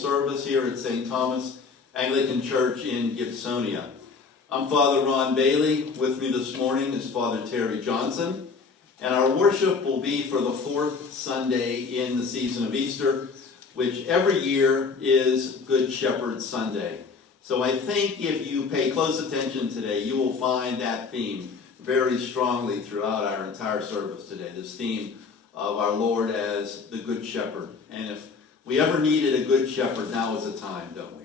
service here at St. Thomas Anglican Church in Gibsonia. I'm Father Ron Baillie. With me this morning is Father Terry Johnson. And our worship will be for the fourth Sunday in the season of Easter, which every year is Good Shepherd Sunday. So I think if you pay close attention today, you will find that theme very strongly throughout our entire service today, this theme of our Lord as the Good Shepherd. And if we ever needed a good shepherd, now is the time, don't we?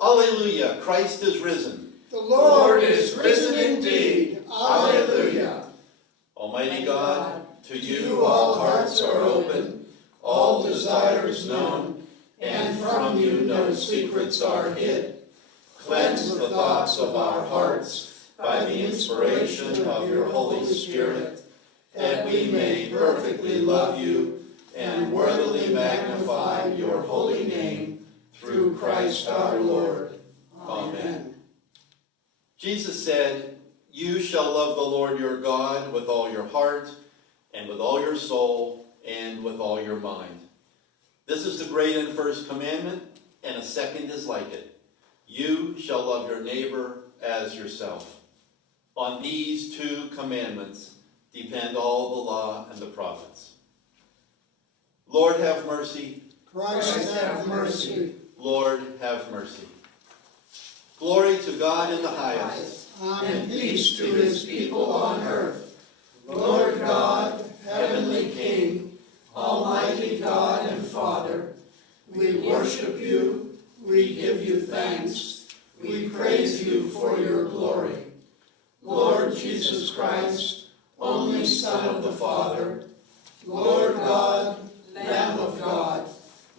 Alleluia, Christ is risen. The Lord is risen indeed. Alleluia. Almighty God, to You all hearts are open, all desires known, and from you no secrets are hid. Cleanse the thoughts of our hearts by the inspiration of your Holy Spirit, that we may perfectly love you and worthily magnify your holy name, through Christ our Lord. Amen. Jesus said, "You shall love the Lord your God with all your heart, and with all your soul, and with all your mind." This is the great and first commandment, and a second is like it. You shall love your neighbor as yourself. On these two commandments depend all the law and the prophets. Lord, have mercy. Christ have mercy. Lord, have mercy. Glory to God in the highest, And peace to his people on earth. Lord God, heavenly King, almighty God and Father, we worship you, we give you thanks, we praise you for your glory. Lord Jesus Christ, only Son of the Father, Lord God, Lamb of God,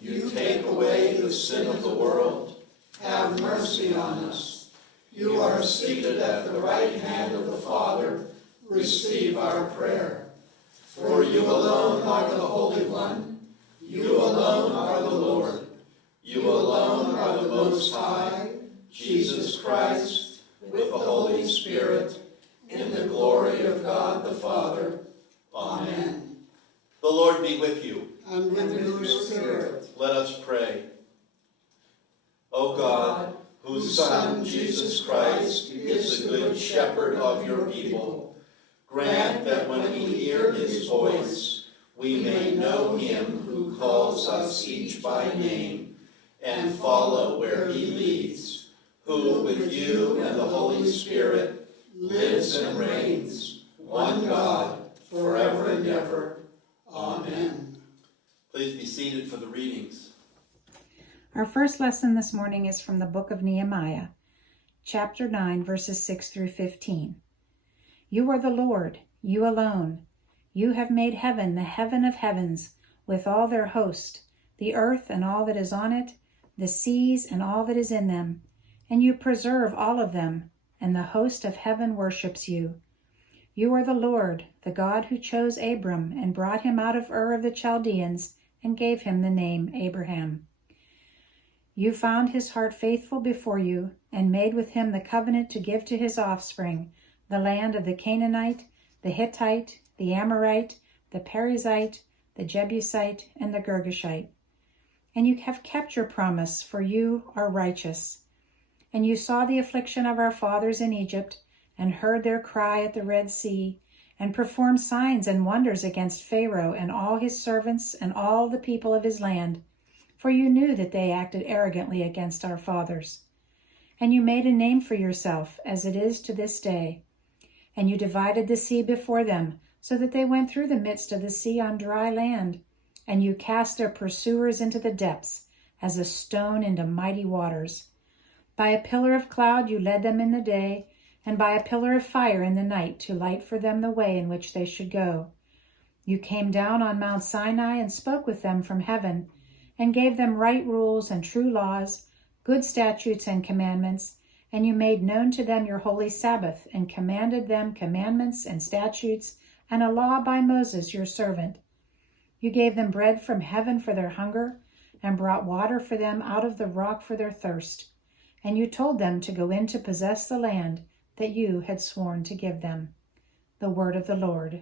you take away the sin of the world. Have mercy on us. You are seated at the right hand of the Father. Receive our prayer. For you alone are the Holy One. You alone are the Lord. You alone are the Most High, Jesus Christ, with the Holy Spirit, in the glory of God the Father. Amen. The Lord be with you. And with your spirit. Let us pray. O God, whose Son, Jesus Christ, is the good shepherd of your people, grant that when we hear his voice, we may know him who calls us each by name, and follow where he leads, who with you and the Holy Spirit lives and reigns, one God, forever and ever. Amen. Please be seated for the readings. Our first lesson this morning is from the book of Nehemiah, chapter 9, verses 6 through 15. You are the Lord, you alone. You have made heaven, the heaven of heavens, with all their host, the earth and all that is on it, the seas and all that is in them, and you preserve all of them, and the host of heaven worships you. You are the Lord, the God who chose Abram and brought him out of Ur of the Chaldeans and gave him the name Abraham. You found his heart faithful before you and made with him the covenant to give to his offspring the land of the Canaanite, the Hittite, the Amorite, the Perizzite, the Jebusite, and the Girgashite. And you have kept your promise, for you are righteous. And you saw the affliction of our fathers in Egypt, and heard their cry at the Red Sea, and performed signs and wonders against Pharaoh and all his servants and all the people of his land. For you knew that they acted arrogantly against our fathers. And you made a name for yourself, as it is to this day. And you divided the sea before them, so that they went through the midst of the sea on dry land. And you cast their pursuers into the depths, as a stone into mighty waters. By a pillar of cloud you led them in the day, and by a pillar of fire in the night to light for them the way in which they should go. You came down on Mount Sinai and spoke with them from heaven, and gave them right rules and true laws, good statutes and commandments, and you made known to them your holy Sabbath, and commanded them commandments and statutes, and a law by Moses your servant. You gave them bread from heaven for their hunger, and brought water for them out of the rock for their thirst. And you told them to go in to possess the land that you had sworn to give them. The word of the Lord.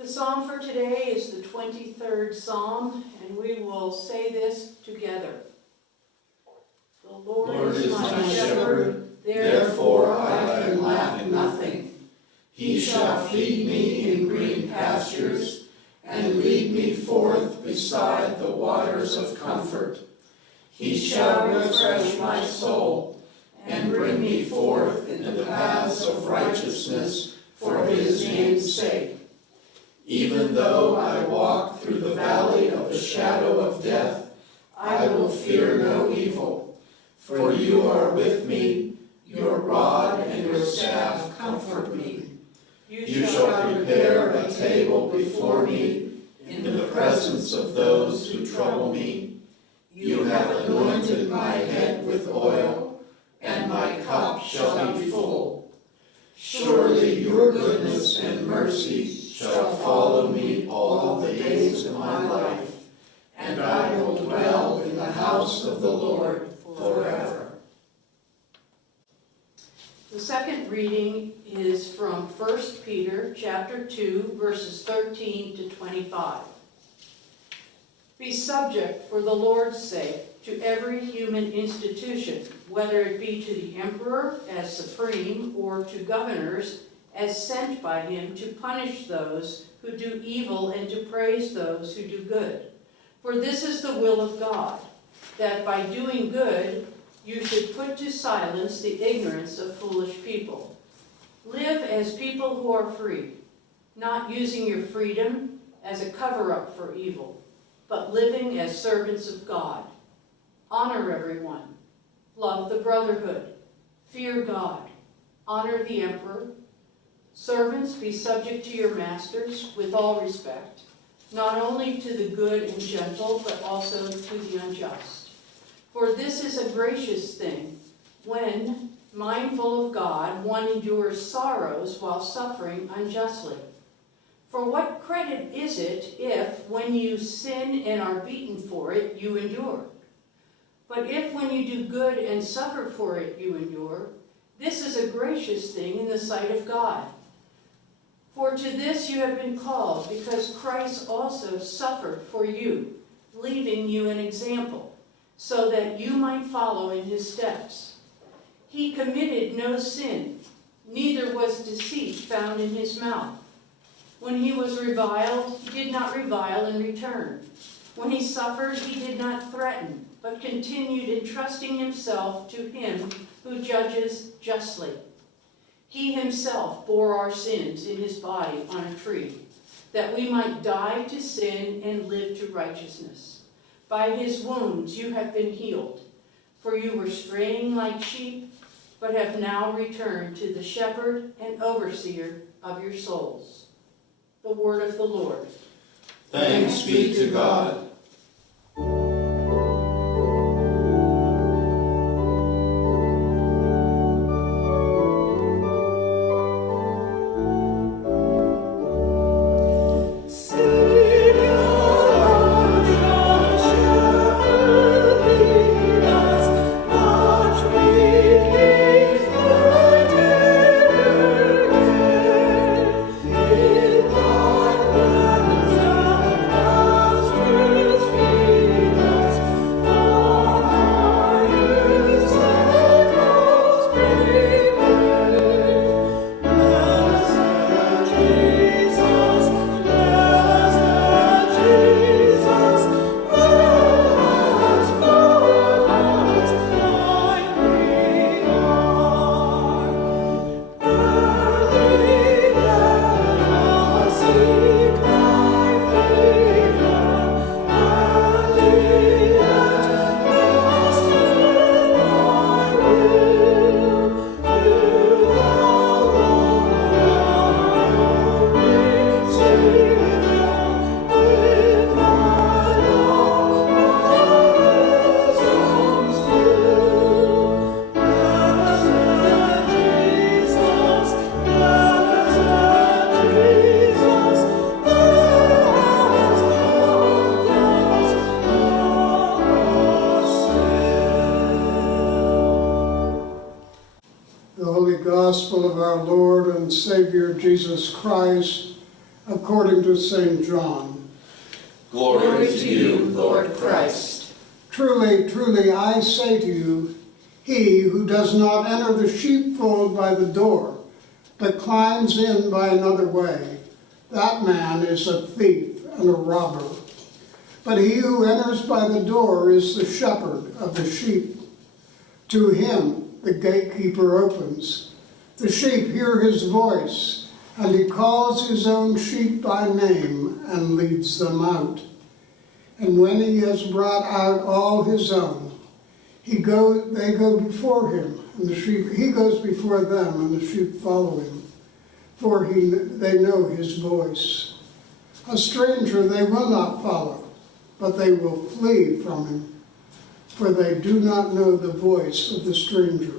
The psalm for today is the 23rd Psalm, and we will say this together. The Lord is my shepherd, therefore I can lack nothing. He shall feed me in green pastures and lead me forth beside the waters of comfort. He shall refresh my soul and bring me forth in the paths of righteousness for his name's sake. Even though I walk through the valley of the shadow of death, I will fear no evil, for you are with me, your rod and your staff comfort me. You shall prepare a table before me in the presence of those who trouble me. You have anointed my head with oil, and my cup shall be full. Surely your goodness and mercy shall follow me all the days of my life, and I will dwell in the house of the Lord forever. The second reading is from 1 Peter chapter 2, verses 13 to 25. Be subject for the Lord's sake to every human institution, whether it be to the emperor as supreme or to governors as sent by him to punish those who do evil and to praise those who do good. For this is the will of God, that by doing good you should put to silence the ignorance of foolish people. Live as people who are free, not using your freedom as a cover-up for evil, but living as servants of God. Honor everyone. Love the brotherhood. Fear God. Honor the emperor. Servants, be subject to your masters with all respect, not only to the good and gentle, but also to the unjust. For this is a gracious thing, when, mindful of God, one endures sorrows while suffering unjustly. For what credit is it if, when you sin and are beaten for it, you endure? But if, when you do good and suffer for it, you endure, this is a gracious thing in the sight of God. For to this you have been called, because Christ also suffered for you, leaving you an example, so that you might follow in his steps. He committed no sin, neither was deceit found in his mouth. When he was reviled, he did not revile in return. When he suffered, he did not threaten, but continued entrusting himself to him who judges justly. He himself bore our sins in his body on a tree, that we might die to sin and live to righteousness. By his wounds you have been healed, for you were straying like sheep, but have now returned to the shepherd and overseer of your souls. The word of the Lord. Thanks be to God. The Holy Gospel of our Lord and Savior Jesus Christ according to St. John. Glory to you, Lord Christ. Truly, truly, I say to you, he who does not enter the sheepfold by the door, but climbs in by another way, that man is a thief and a robber. But he who enters by the door is the shepherd of the sheep. To him the gatekeeper opens. The sheep hear his voice, and he calls his own sheep by name and leads them out. And when he has brought out all his own, they go before him, and he goes before them, and the sheep follow him, for they know his voice. A stranger they will not follow, but they will flee from him, for they do not know the voice of the stranger.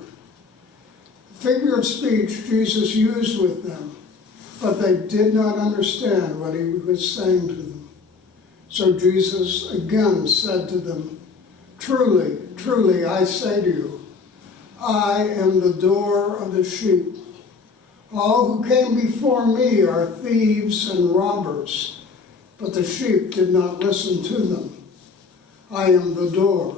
The figure of speech Jesus used with them, but they did not understand what he was saying to them. So Jesus again said to them, "Truly, truly, I say to you, I am the door of the sheep. All who came before me are thieves and robbers, but the sheep did not listen to them. I am the door.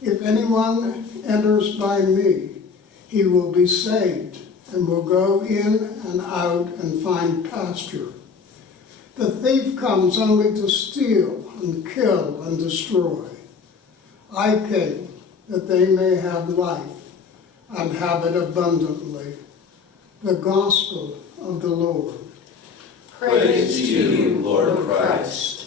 If anyone enters by me, he will be saved and will go in and out and find pasture. The thief comes only to steal and kill and destroy. I came that they may have life and have it abundantly." The Gospel of the Lord. Praise to you, Lord Christ.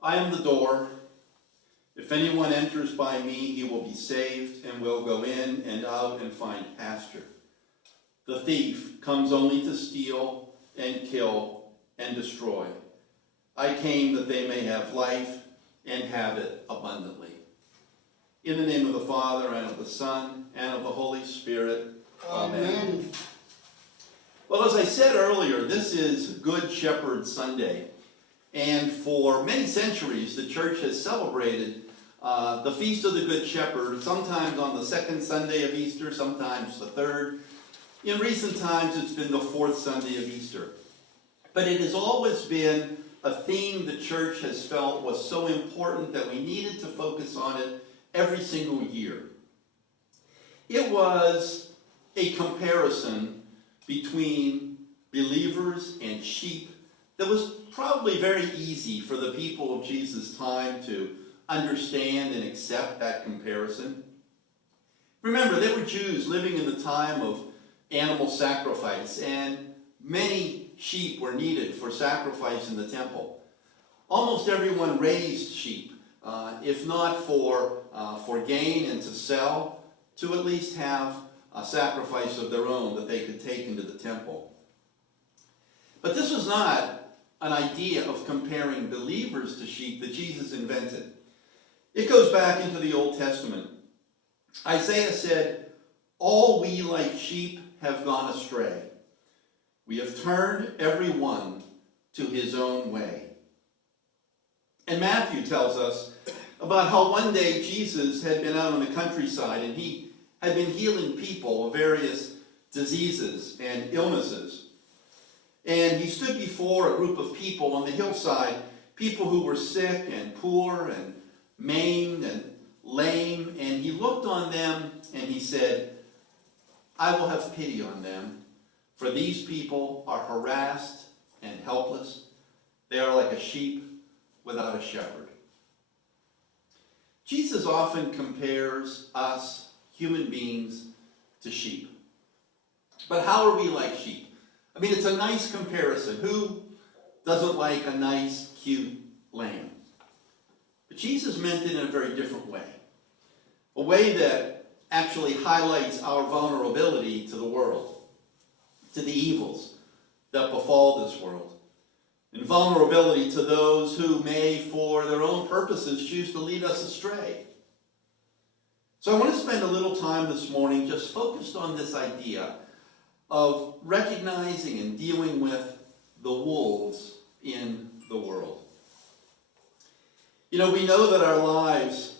I am the door. If anyone enters by me, he will be saved and will go in and out and find pasture. The thief comes only to steal and kill and destroy. I came that they may have life and have it abundantly. In the name of the Father, and of the Son, and of the Holy Spirit. Amen. Well, as I said earlier, this is Good Shepherd Sunday. And for many centuries, the church has celebrated the Feast of the Good Shepherd, sometimes on the second Sunday of Easter, sometimes the third. In recent times, it's been the fourth Sunday of Easter. But it has always been a theme the church has felt was so important that we needed to focus on it every single year. It was a comparison between believers and sheep that was probably very easy for the people of Jesus' time to understand and accept that comparison. Remember, they were Jews living in the time of animal sacrifice, and many sheep were needed for sacrifice in the temple. Almost everyone raised sheep, if not for gain and to sell, to at least have a sacrifice of their own that they could take into the temple. But this was not an idea of comparing believers to sheep that Jesus invented. It goes back into the Old Testament. Isaiah said, "All we like sheep have gone astray. We have turned every one to his own way." And Matthew tells us about how one day Jesus had been out on the countryside and he had been healing people of various diseases and illnesses. And he stood before a group of people on the hillside, people who were sick and poor and maimed and lame, and he looked on them and he said, "I will have pity on them, for these people are harassed and helpless. They are like a sheep without a shepherd." Jesus often compares us, human beings, to sheep. But how are we like sheep? I mean, it's a nice comparison. Who doesn't like a nice, cute lamb? But Jesus meant it in a very different way. A way that actually highlights our vulnerability to the world, to the evils that befall this world, and vulnerability to those who may, for their own purposes, choose to lead us astray. So I want to spend a little time this morning just focused on this idea of recognizing and dealing with the wolves in the world. You know, we know that our lives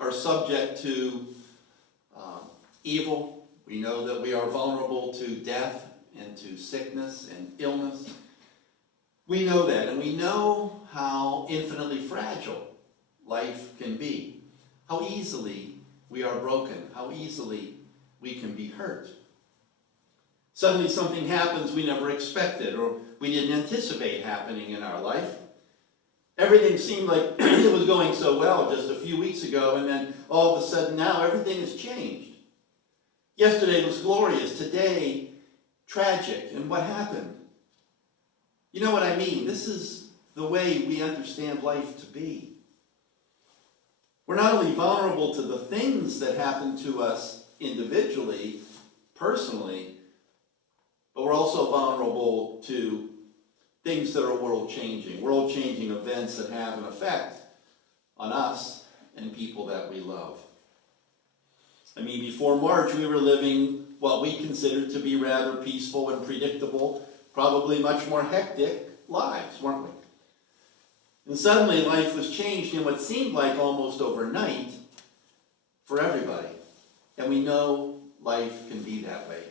are subject to evil, We know that we are vulnerable to death and to sickness and illness. We know that, and we know how infinitely fragile life can be, how easily we are broken, how easily we can be hurt. Suddenly something happens we never expected or we didn't anticipate happening in our life. Everything seemed like it was going so well just a few weeks ago, and then all of a sudden now everything has changed. Yesterday was glorious, today tragic, and what happened? You know what I mean? This is the way we understand life to be. We're not only vulnerable to the things that happen to us individually, personally, but we're also vulnerable to things that are world-changing events that have an effect on us and people that we love. I mean, before March, we were living what we considered to be rather peaceful and predictable, probably much more hectic lives, weren't we? And suddenly life was changed in what seemed like almost overnight for everybody. And we know life can be that way.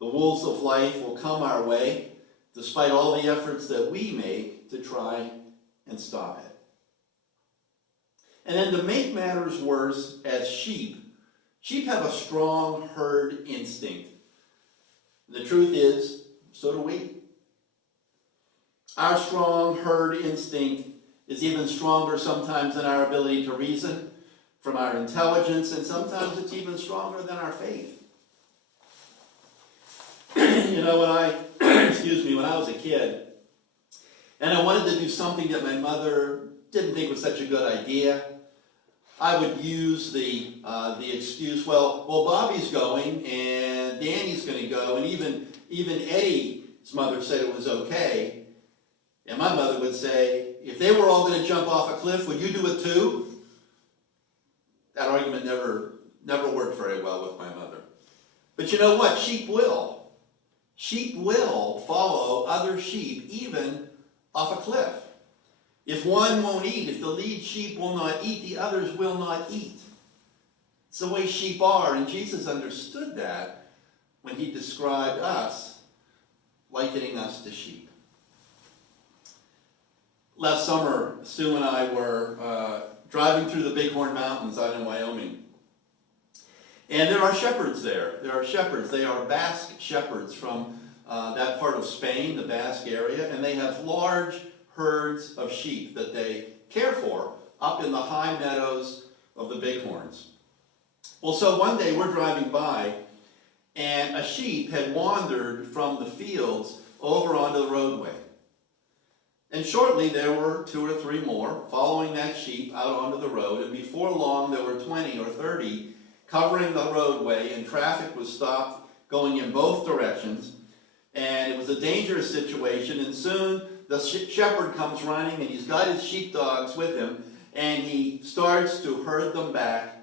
The wolves of life will come our way, despite all the efforts that we make to try and stop it. And then to make matters worse, as sheep have a strong herd instinct. The truth is, so do we. Our strong herd instinct is even stronger sometimes than our ability to reason, from our intelligence, and sometimes it's even stronger than our faith. You know, when I was a kid, and I wanted to do something that my mother didn't think was such a good idea, I would use the excuse, well, Bobby's going, and Danny's going to go, and even Eddie's mother said it was okay. And my mother would say, if they were all going to jump off a cliff, would you do it too? That argument never worked very well with my mother. But you know what? Sheep will. Sheep will follow other sheep, even off a cliff. If one won't eat, if the lead sheep will not eat, the others will not eat. It's the way sheep are, and Jesus understood that when he described us, likening us to sheep. Last summer, Sue and I were driving through the Bighorn Mountains out in Wyoming. And there are shepherds there. There are shepherds. They are Basque shepherds from that part of Spain, the Basque area, and they have large herds of sheep that they care for up in the high meadows of the Bighorns. Well, so one day we're driving by, and a sheep had wandered from the fields over onto the roadway. And shortly there were 2 or 3 more following that sheep out onto the road, and before long there were 20 or 30 covering the roadway, and traffic was stopped going in both directions, and it was a dangerous situation. And soon the shepherd comes running, and he's got his sheepdogs with him, and he starts to herd them back,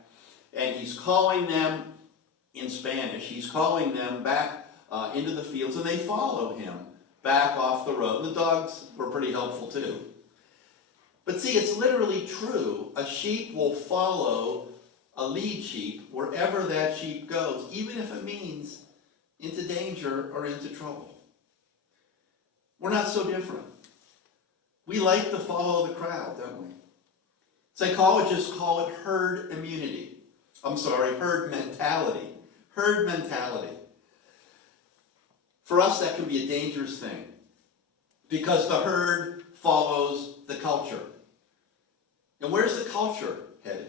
and he's calling them in Spanish. He's calling them back into the fields, and they follow him back off the road. The dogs were pretty helpful too. But see, it's literally true. A sheep will follow a lead sheep wherever that sheep goes, even if it means into danger or into trouble. We're not so different. We like to follow the crowd, don't we? Psychologists call it herd immunity. Herd mentality. Herd mentality. For us, that can be a dangerous thing because the herd follows the culture. And where's the culture headed?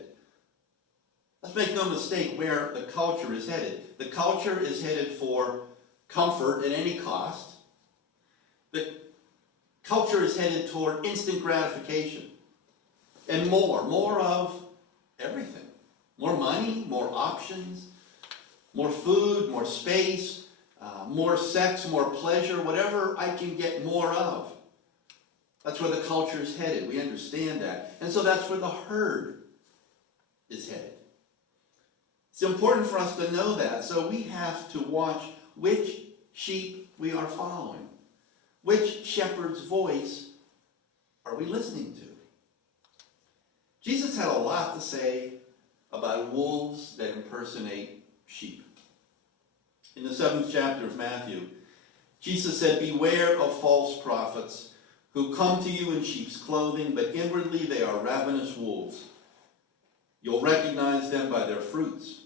Let's make no mistake where the culture is headed. The culture is headed for comfort at any cost. The culture is headed toward instant gratification and more of everything. More money, more options, more food, more space, more sex, more pleasure, whatever I can get more of. That's where the culture is headed. We understand that. And so that's where the herd is headed. It's important for us to know that, so we have to watch which sheep we are following. Which shepherd's voice are we listening to? Jesus had a lot to say about wolves that impersonate sheep. In the 7th chapter of Matthew, Jesus said, "Beware of false prophets who come to you in sheep's clothing, but inwardly they are ravenous wolves. You'll recognize them by their fruits.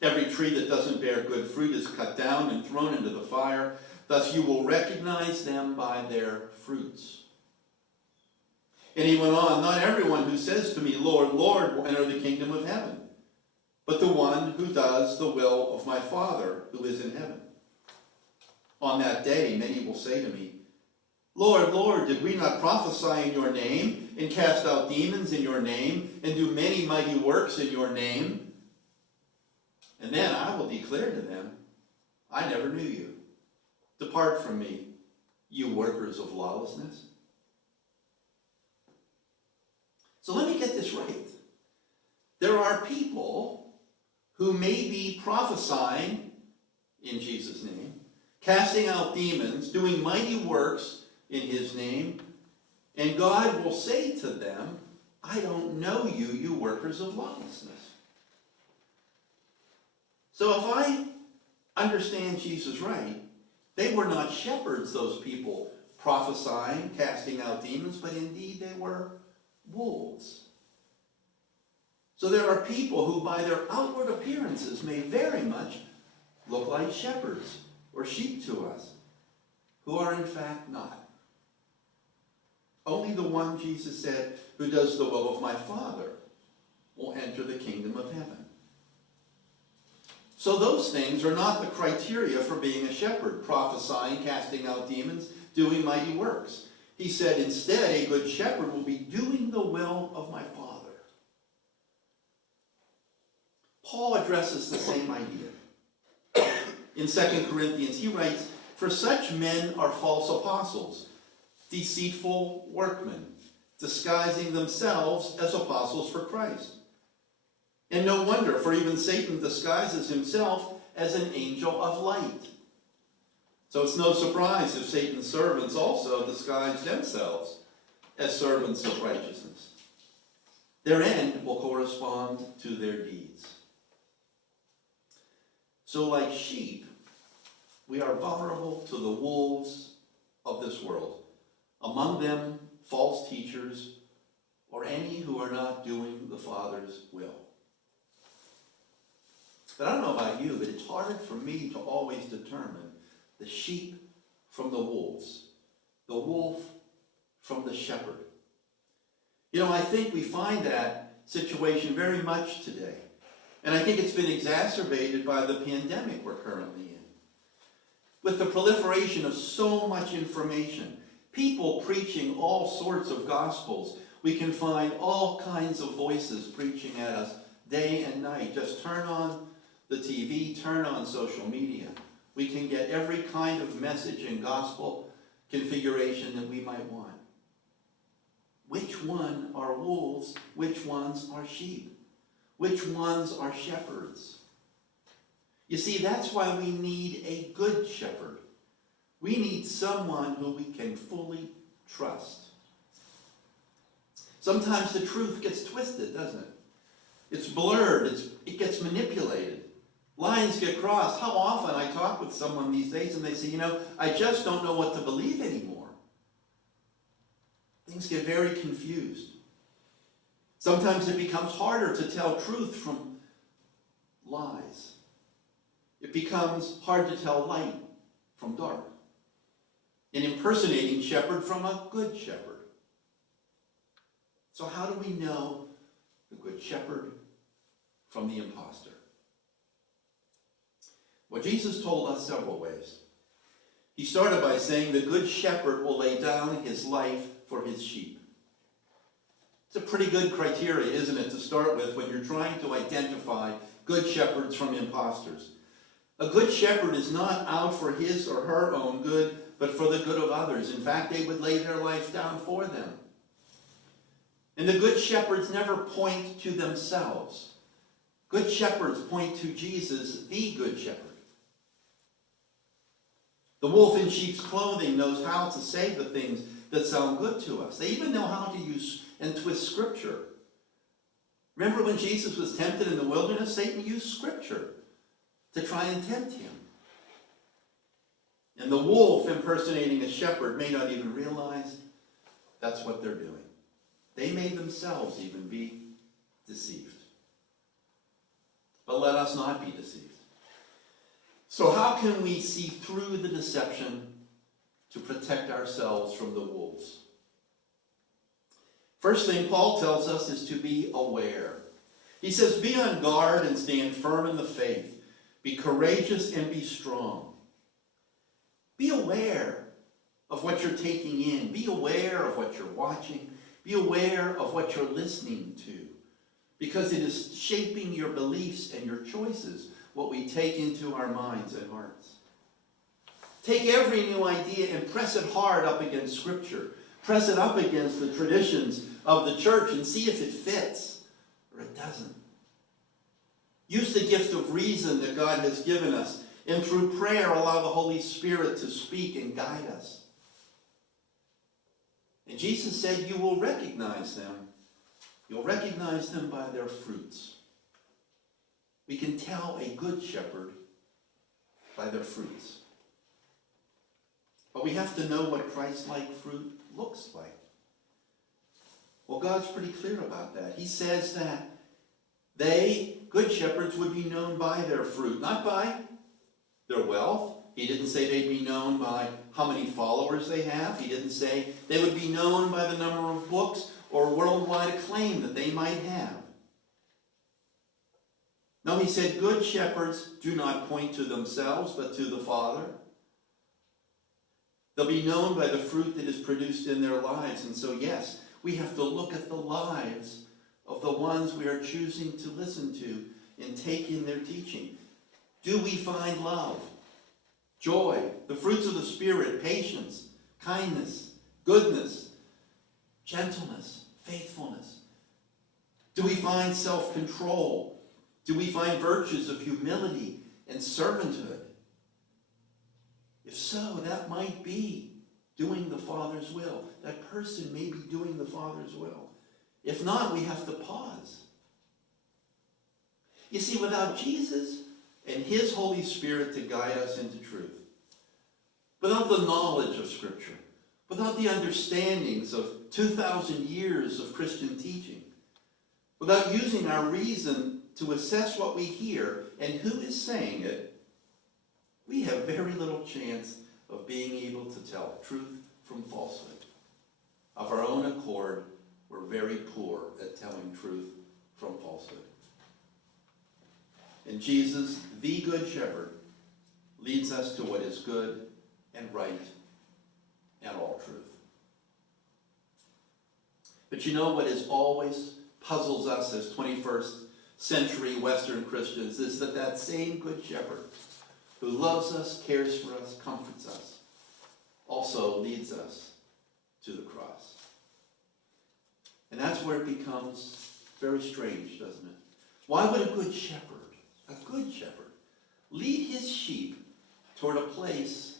Every tree that doesn't bear good fruit is cut down and thrown into the fire. Thus you will recognize them by their fruits." And he went on, "Not everyone who says to me, 'Lord, Lord,' will enter the kingdom of heaven, but the one who does the will of my Father who is in heaven. On that day many will say to me, 'Lord, Lord, did we not prophesy in your name, and cast out demons in your name, and do many mighty works in your name?' And then I will declare to them, 'I never knew you. Depart from me, you workers of lawlessness.'" So let me get this right. There are people who may be prophesying in Jesus' name, casting out demons, doing mighty works in his name, and God will say to them, "I don't know you, you workers of lawlessness." So if I understand Jesus right, they were not shepherds, those people prophesying, casting out demons, but indeed they were wolves. So there are people who by their outward appearances may very much look like shepherds or sheep to us, who are in fact not. Only the one, Jesus said, who does the will of my Father will enter the kingdom of heaven. So those things are not the criteria for being a shepherd, prophesying, casting out demons, doing mighty works. He said instead, a good shepherd will be doing the will of my Father. Paul addresses the same idea. In 2 Corinthians, he writes, "For such men are false apostles, deceitful workmen, disguising themselves as apostles for Christ. And no wonder, for even Satan disguises himself as an angel of light." So it's no surprise if Satan's servants also disguise themselves as servants of righteousness. Their end will correspond to their deeds. So like sheep, we are vulnerable to the wolves of this world. Among them, false teachers, or any who are not doing the Father's will. But I don't know about you, but it's hard for me to always determine the sheep from the wolves, the wolf from the shepherd. You know, I think we find that situation very much today. And I think it's been exacerbated by the pandemic we're currently in. With the proliferation of so much information, people preaching all sorts of gospels, we can find all kinds of voices preaching at us day and night. Just turn on the TV, turn on social media. We can get every kind of message and gospel configuration that we might want. Which one are wolves? Which ones are sheep? Which ones are shepherds? You see, that's why we need a good shepherd. We need someone who we can fully trust. Sometimes the truth gets twisted, doesn't it? It's blurred, it gets manipulated. Lines get crossed. How often I talk with someone these days and they say, I just don't know what to believe anymore. Things get very confused. Sometimes it becomes harder to tell truth from lies. It becomes hard to tell light from dark. An impersonating shepherd from a good shepherd. So how do we know the good shepherd from the impostor? Well, Jesus told us several ways. He started by saying the good shepherd will lay down his life for his sheep. It's a pretty good criteria, isn't it, to start with when you're trying to identify good shepherds from imposters. A good shepherd is not out for his or her own good, but for the good of others. In fact, they would lay their life down for them. And the good shepherds never point to themselves. Good shepherds point to Jesus, the good shepherd. The wolf in sheep's clothing knows how to say the things that sound good to us. They even know how to use and twist Scripture. Remember when Jesus was tempted in the wilderness? Satan used Scripture to try and tempt him. And the wolf impersonating a shepherd may not even realize that's what they're doing. They may themselves even be deceived. But let us not be deceived. So how can we see through the deception to protect ourselves from the wolves? First thing Paul tells us is to be aware. He says, be on guard and stand firm in the faith. Be courageous and be strong. Be aware of what you're taking in. Be aware of what you're watching. Be aware of what you're listening to. Because it is shaping your beliefs and your choices, what we take into our minds and hearts. Take every new idea and press it hard up against Scripture. Press it up against the traditions of the church and see if it fits or it doesn't. Use the gift of reason that God has given us, and through prayer allow the Holy Spirit to speak and guide us. And Jesus said, you will recognize them. You'll recognize them by their fruits. We can tell a good shepherd by their fruits. But we have to know what Christ-like fruit looks like. Well, God's pretty clear about that. He says that they, good shepherds, would be known by their fruit, not by their wealth. He didn't say they'd be known by how many followers they have. He didn't say they would be known by the number of books or worldwide acclaim that they might have. No, he said good shepherds do not point to themselves, but to the Father. They'll be known by the fruit that is produced in their lives. And so, yes, we have to look at the lives of the ones we are choosing to listen to and take in their teaching. Do we find love, joy, the fruits of the Spirit, patience, kindness, goodness, gentleness, faithfulness? Do we find self-control? Do we find virtues of humility and servanthood? If so, that might be doing the Father's will. That person may be doing the Father's will. If not, we have to pause. You see, without Jesus and his Holy Spirit to guide us into truth, without the knowledge of Scripture, without the understandings of 2,000 years of Christian teaching, without using our reason to assess what we hear and who is saying it, we have very little chance of being able to tell truth from falsehood. Of our own accord, we're very poor at telling truth from falsehood. And Jesus, the Good Shepherd, leads us to what is good and right and all truth. But you know what is always puzzles us as 21st century Western Christians is that same Good Shepherd who loves us, cares for us, comforts us, also leads us to the cross. And that's where it becomes very strange, doesn't it? Why would a good shepherd, lead his sheep toward a place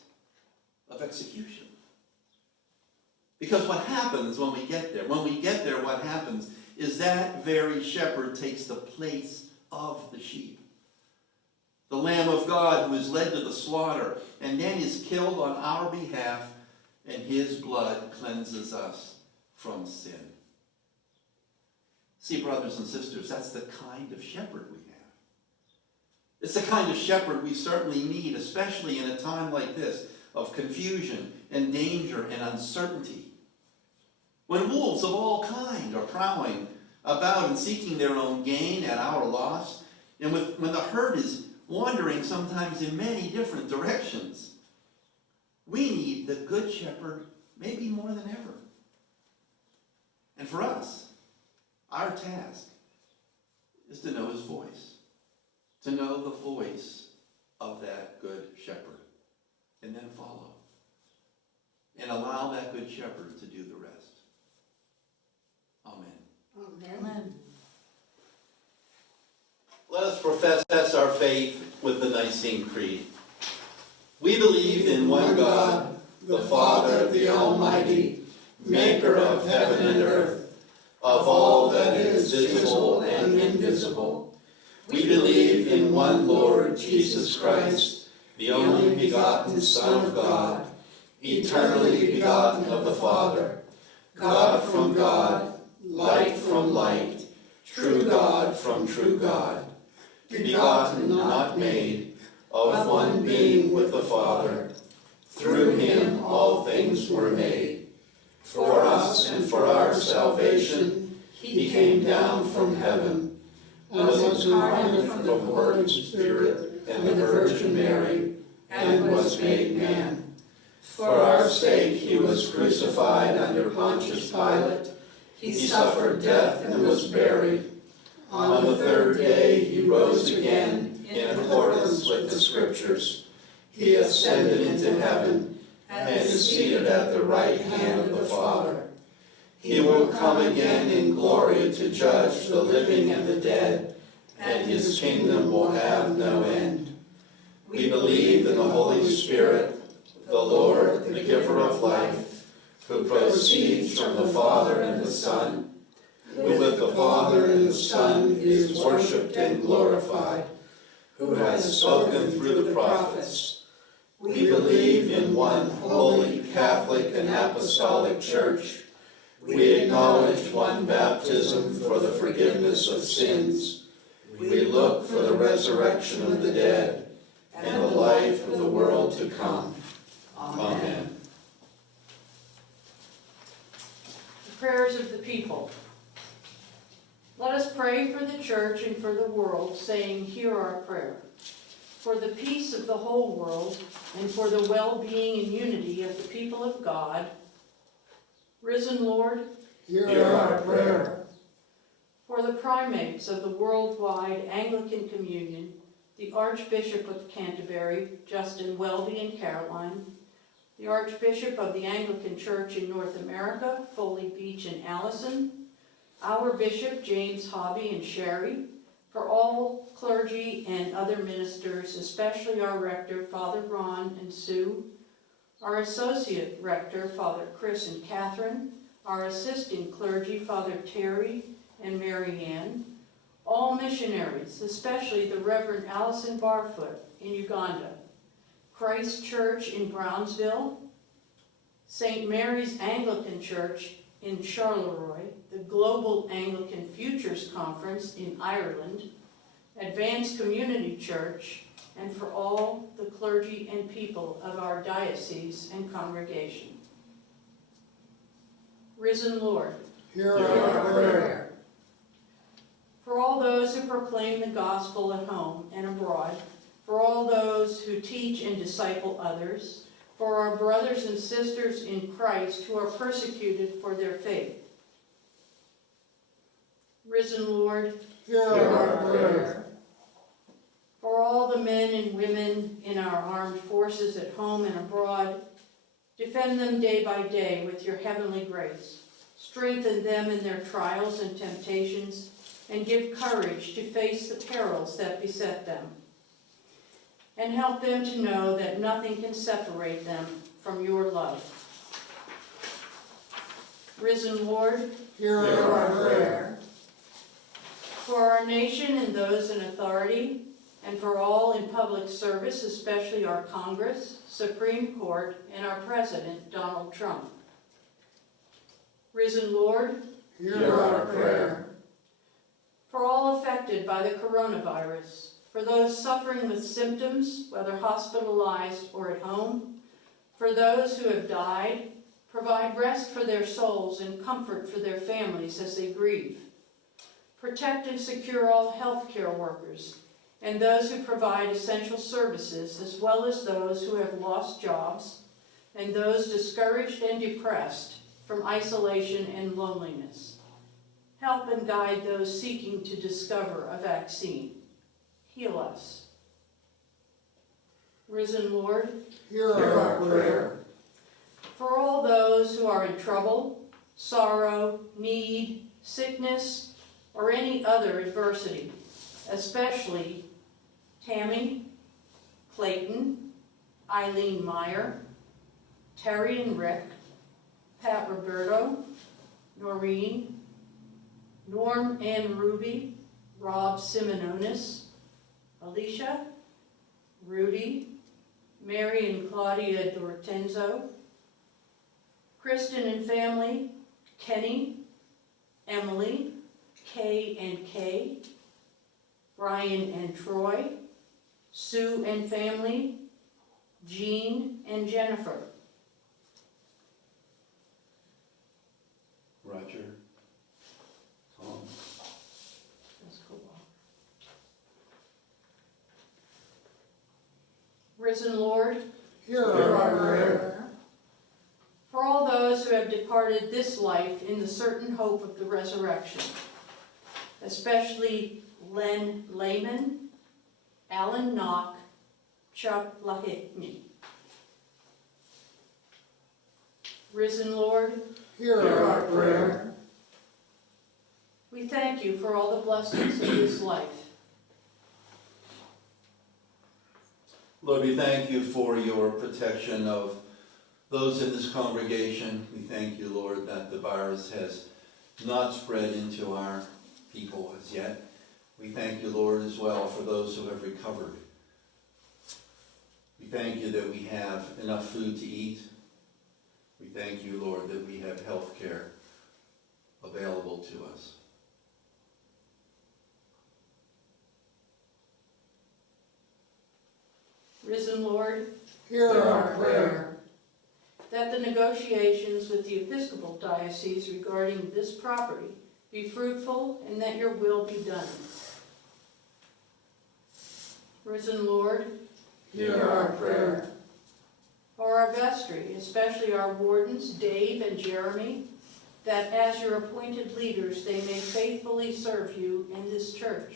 of execution? Because what happens when we get there? What happens is that very shepherd takes the place of the sheep. The Lamb of God who is led to the slaughter and then is killed on our behalf, and his blood cleanses us from sin. See, brothers and sisters, that's the kind of shepherd we have. It's the kind of shepherd we certainly need, especially in a time like this of confusion and danger and uncertainty. When wolves of all kind are prowling about and seeking their own gain at our loss, and when the herd is wandering sometimes in many different directions, we need the Good Shepherd maybe more than ever. And for us, our task is to know his voice, to know the voice of that Good Shepherd, and then follow, and allow that Good Shepherd to do the rest. Amen. Amen. Let us profess our faith with the Nicene Creed. We believe in one God, the Father, the Almighty, maker of heaven and earth, of all that is visible and invisible. We believe in one Lord Jesus Christ, the only begotten Son of God, eternally begotten of the Father, God from God, light from light, true God from true God, begotten, not made, of one being with the Father. Through him all things were made. For us and for our salvation, he came down from heaven, was incarnate from the Holy Spirit and the Virgin Mary, and was made man. For our sake he was crucified under Pontius Pilate. He suffered death and was buried. On the third day he rose again in accordance with the Scriptures. He ascended into heaven and is seated at the right hand of the Father. He will come again in glory to judge the living and the dead, and his kingdom will have no end. We believe in the Holy Spirit, the Lord, the giver of life, who proceeds from the Father and the Son, who with the Father and the Son is worshipped and glorified, who has spoken through the prophets. We believe in one holy, Catholic, and Apostolic Church. We acknowledge one baptism for the forgiveness of sins. We look for the resurrection of the dead and the life of the world to come. Amen. The prayers of the people. Let us pray for the church and for the world, saying, hear our prayer. For the peace of the whole world, and for the well-being and unity of the people of God. Risen Lord, Hear our prayer. For the primates of the worldwide Anglican Communion, the Archbishop of Canterbury, Justin Welby and Caroline, the Archbishop of the Anglican Church in North America, Foley Beach and Allison, our Bishop James Hobby and Sherry, for all clergy and other ministers, especially our Rector, Father Ron and Sue, our Associate Rector, Father Chris and Catherine, our Assistant Clergy, Father Terry and Mary Ann, all missionaries, especially the Reverend Allison Barfoot in Uganda, Christ Church in Brownsville, St. Mary's Anglican Church in Charleroi, the Global Anglican Futures Conference in Ireland, Advanced Community Church, and for all the clergy and people of our diocese and congregation. Risen Lord, Hear our prayer. For all those who proclaim the gospel at home and abroad, for all those who teach and disciple others, for our brothers and sisters in Christ who are persecuted for their faith. Risen Lord, Hear our prayer. For all the men and women in our armed forces at home and abroad, defend them day by day with your heavenly grace. Strengthen them in their trials and temptations, and give courage to face the perils that beset them. And help them to know that nothing can separate them from your love. Risen Lord, Hear our prayer. For our nation and those in authority, and for all in public service, especially our Congress, Supreme Court, and our President, Donald Trump. Risen Lord, Hear our prayer. For all affected by the coronavirus, for those suffering with symptoms, whether hospitalized or at home, for those who have died, provide rest for their souls and comfort for their families as they grieve. Protect and secure all healthcare workers and those who provide essential services, as well as those who have lost jobs and those discouraged and depressed from isolation and loneliness. Help and guide those seeking to discover a vaccine. Heal us. Risen Lord, Hear our prayer. for all those who are in trouble, sorrow, need, sickness, or any other adversity, especially Tammy, Clayton, Eileen Meyer, Terry and Rick, Pat Roberto, Noreen, Norm and Ruby, Rob Simononis, Alicia, Rudy, Mary and Claudia Dortenzo, Kristen and family, Kenny, Emily, Kay and Kay, Brian and Troy, Sue and family, Jean and Jennifer. Roger. Tom. That's cool. Risen Lord, Hear our prayer. for all those who have departed this life in the certain hope of the resurrection, especially Len Lehman, Alan Knock, Chuck Lahitney. Risen Lord, Hear our prayer. we thank you for all the blessings of this life. Lord, we thank you for your protection of those in this congregation. We thank you, Lord, that the virus has not spread into our people as yet. We thank you, Lord, as well for those who have recovered. We thank you that we have enough food to eat. We thank you, Lord, that we have health care available to us. Risen Lord, Hear our prayer. that the negotiations with the Episcopal Diocese regarding this property be fruitful and that your will be done. Risen Lord, Hear our prayer. for our vestry, especially our wardens, Dave and Jeremy, that as your appointed leaders they may faithfully serve you in this church.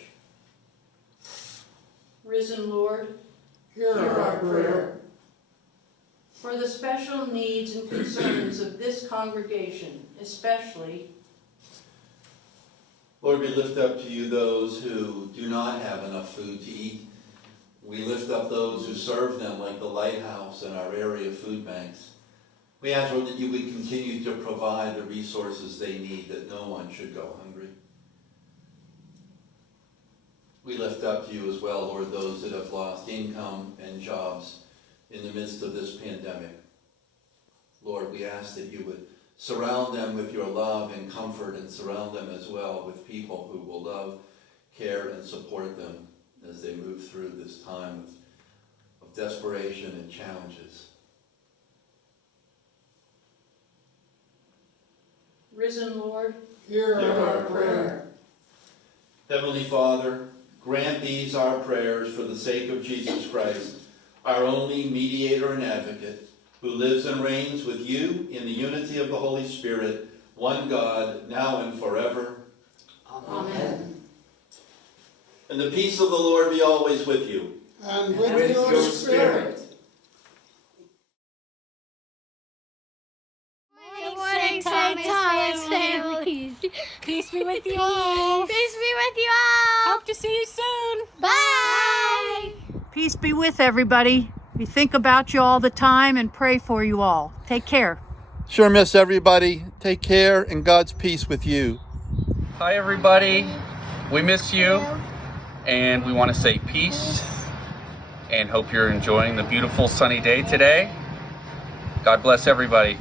Risen Lord, Hear our prayer. for the special needs and concerns of this congregation, especially, Lord, we lift up to you those who do not have enough food to eat. We lift up those who serve them, like the Lighthouse and our area food banks. We ask, Lord, that you would continue to provide the resources they need, that no one should go hungry. We lift up to you as well, Lord, those that have lost income and jobs in the midst of this pandemic. Lord, we ask that you would surround them with your love and comfort, and surround them as well with people who will love, care, and support them as they move through this time of desperation and challenges. Risen Lord, Hear our prayer. Heavenly Father, grant these our prayers for the sake of Jesus Christ, our only mediator and advocate, who lives and reigns with you in the unity of the Holy Spirit, one God, now and forever. Amen. And the peace of the Lord be always with you. And with your spirit. Good morning, St. Thomas family. Peace be with you all. Peace be with you all. Hope to see you soon. Bye. Peace be with everybody. We think about you all the time and pray for you all. Take care. Sure miss everybody. Take care, and God's peace with you. Hi everybody, we miss you and we want to say peace and hope you're enjoying the beautiful sunny day today. God bless everybody.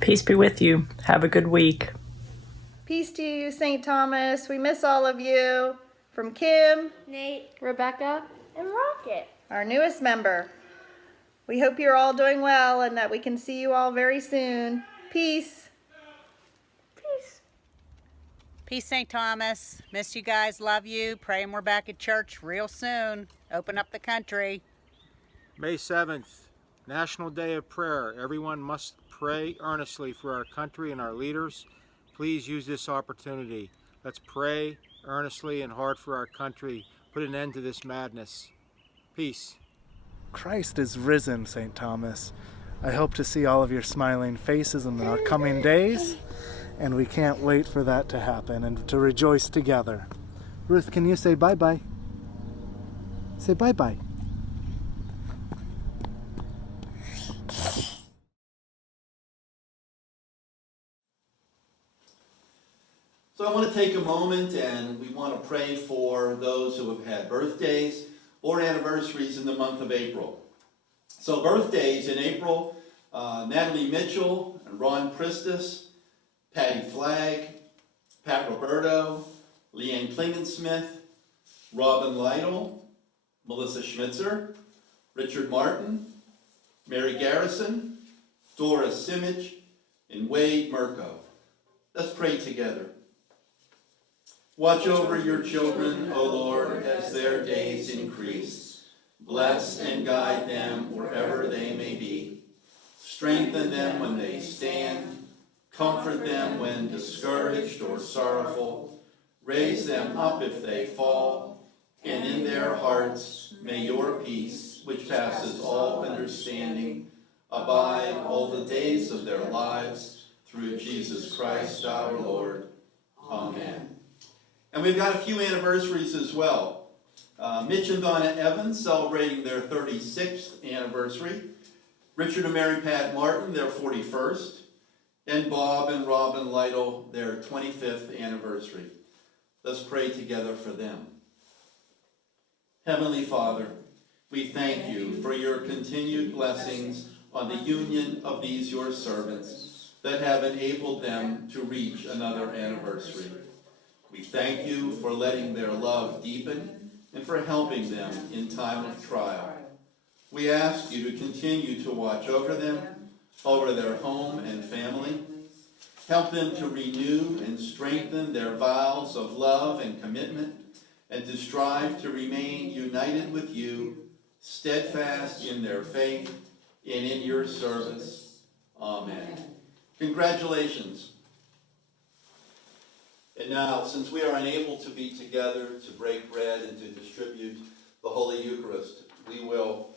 Peace be with you. Have a good week. Peace to you, St. Thomas. We miss all of you. From Kim, Nate, Rebecca, and Rocket. our newest member. We hope you're all doing well and that we can see you all very soon. Peace. Peace. Peace, St. Thomas. Miss you guys. Love you. Praying we're back at church real soon. Open up the country. May 7th, National Day of Prayer. Everyone must pray earnestly for our country and our leaders. Please use this opportunity. Let's pray earnestly and hard for our country. Put an end to this madness. Peace. Christ is risen, St. Thomas. I hope to see all of your smiling faces in the coming days, and we can't wait for that to happen and to rejoice together. Ruth, can you say bye-bye? Say bye-bye. So So I want to take a moment and we want to pray for those who have had birthdays or anniversaries in the month of April. So birthdays in April, Natalie Mitchell, Ron Pristis, Patty Flagg, Pat Roberto, Leanne Klingensmith, Robin Lytle, Melissa Schmitzer, Richard Martin, Mary Garrison, Dora Simich, and Wade Mirko. Let's pray together. Watch over your children, O Lord, as their days increase. Bless and guide them wherever they may be. Strengthen them when they stand. Comfort them when discouraged or sorrowful. Raise them up if they fall. And in their hearts may your peace, which passes all understanding, abide all the days of their lives, through Jesus Christ our Lord. Amen. And we've got a few anniversaries as well. Mitch and Donna Evans celebrating their 36th anniversary. Richard and Mary Pat Martin, their 41st. And Bob and Robin Lytle, their 25th anniversary. Let's pray together for them. Heavenly Father, we thank you for your continued blessings on the union of these your servants that have enabled them to reach another anniversary. We thank you for letting their love deepen and for helping them in time of trial. We ask you to continue to watch over them, over their home and family. Help them to renew and strengthen their vows of love and commitment, and to strive to remain united with you, steadfast in their faith and in your service. Amen. Congratulations. And now, since we are unable to be together to break bread and to distribute the Holy Eucharist, we will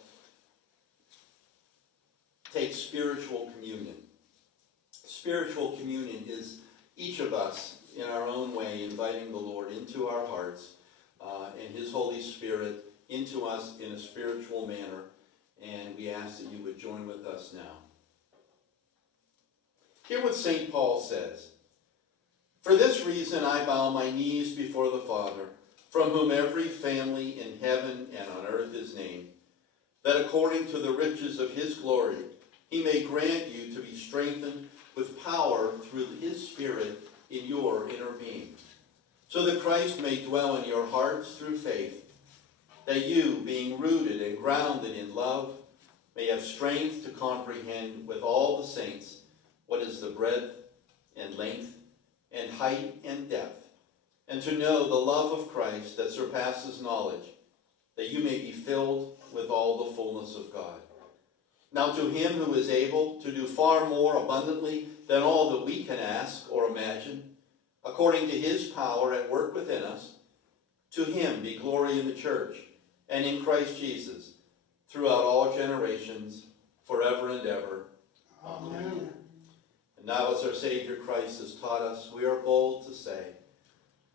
take spiritual communion. Spiritual communion is each of us, in our own way, inviting the Lord into our hearts and his Holy Spirit into us in a spiritual manner. And we ask that you would join with us now. Hear what St. Paul says. For this reason I bow my knees before the Father, from whom every family in heaven and on earth is named, that according to the riches of his glory he may grant you to be strengthened with power through his Spirit in your inner being, so that Christ may dwell in your hearts through faith, that you, being rooted and grounded in love, may have strength to comprehend with all the saints what is the breadth and length and height and depth, and to know the love of Christ that surpasses knowledge, that you may be filled with all the fullness of God. Now to him who is able to do far more abundantly than all that we can ask or imagine, according to his power at work within us, to him be glory in the church and in Christ Jesus, throughout all generations, forever and ever. Amen. And now, as our Savior Christ has taught us, we are bold to say,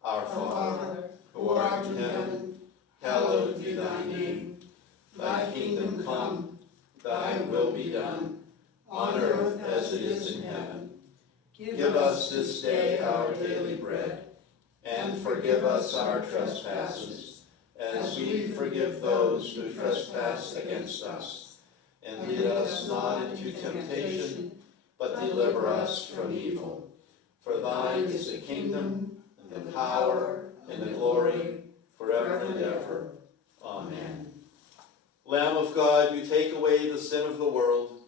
Our Father, who art in heaven, hallowed be thy name. Thy kingdom come, thy will be done, on earth as it is in heaven. Give us this day our daily bread, and forgive us our trespasses, as we forgive those who trespass against us. And lead us not into temptation, but deliver us from evil. For thine is the kingdom, and the power, and the glory, forever and ever. Amen. Lamb of God, you take away the sin of the world.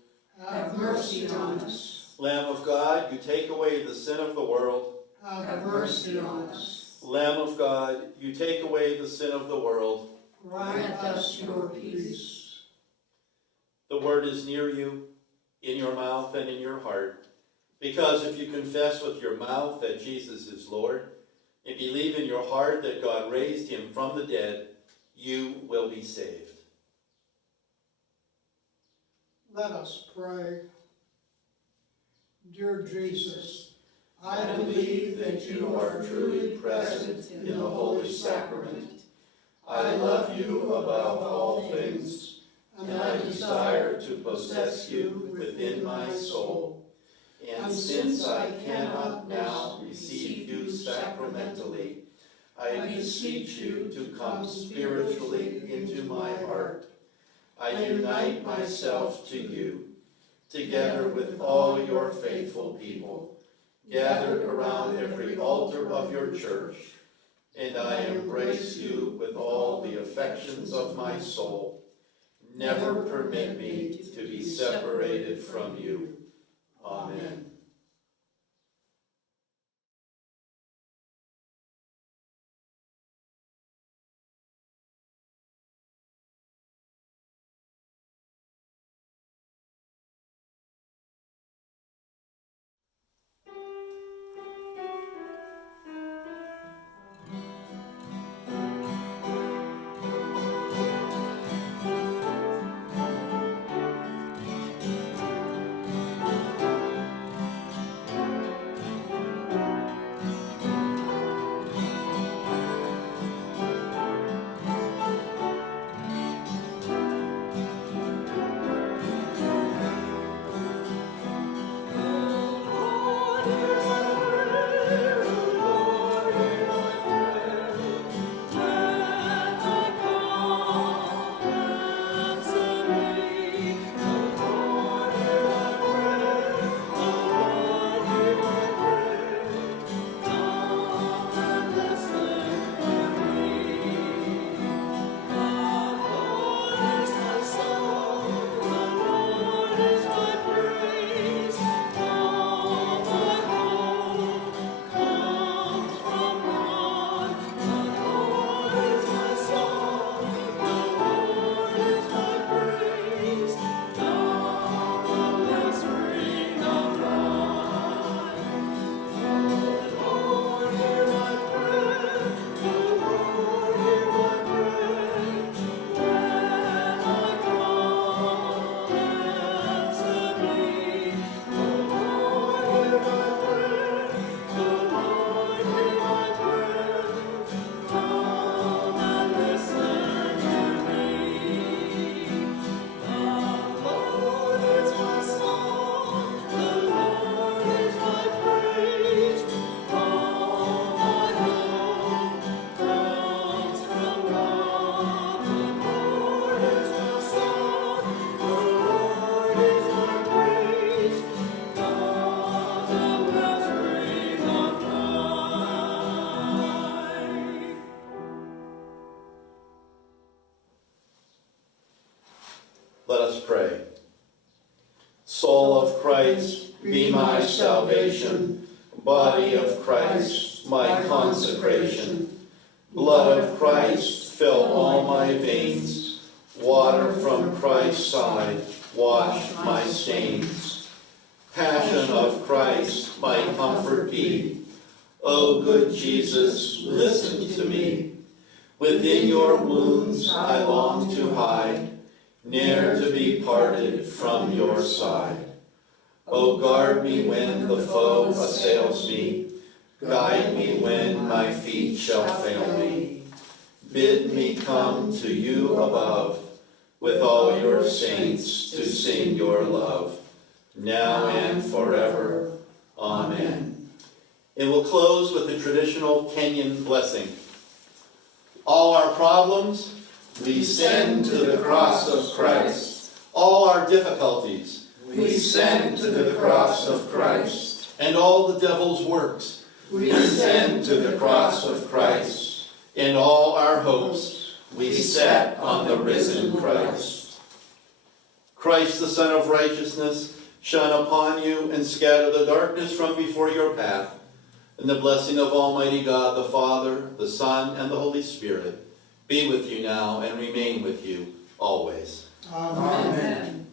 Have mercy on us. Lamb of God, you take away the sin of the world. Have mercy on us. Lamb of God, you take away the sin of the world. Grant us your peace. The word is near you, in your mouth and in your heart, because if you confess with your mouth that Jesus is Lord, and believe in your heart that God raised him from the dead, you will be saved. Let us pray. Dear Jesus, I believe that you are truly present in the Holy Sacrament. I love you above all things, and I desire to possess you within my soul. And since I cannot now receive you sacramentally, I beseech you to come spiritually into my heart. I unite myself to you, together with all your faithful people, gathered around every altar of your church, and I embrace you with all the affections of my soul. Never permit me to be separated from you. Amen. Let us pray. Soul of Christ, be my salvation. Body of Christ, my consecration. Blood of Christ, fill all my veins. Water from Christ's side, wash my stains. Passion of Christ, my comfort be. O good Jesus, listen to me. Within your wounds I long to hide, ne'er to be parted from your side. O guard me when the foe assails me, guide me when my feet shall fail me. Bid me come to you above, with all your saints to sing your love, now and forever. Amen. It will close with the traditional Kenyan blessing. All our problems we send to the cross of Christ. All our difficulties we send to the cross of Christ. And all the devil's works we send to the cross of Christ. And all our hopes we set on the risen Christ. Christ, the Son of Righteousness, shine upon you and scatter the darkness from before your path. And the blessing of Almighty God, the Father, the Son, and the Holy Spirit be with you now and remain with you always. Amen.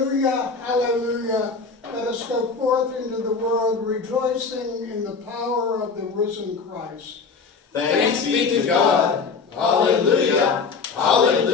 Hallelujah, hallelujah. Let us go forth into the world rejoicing in the power of the risen Christ. Thanks be to God. Hallelujah, hallelujah.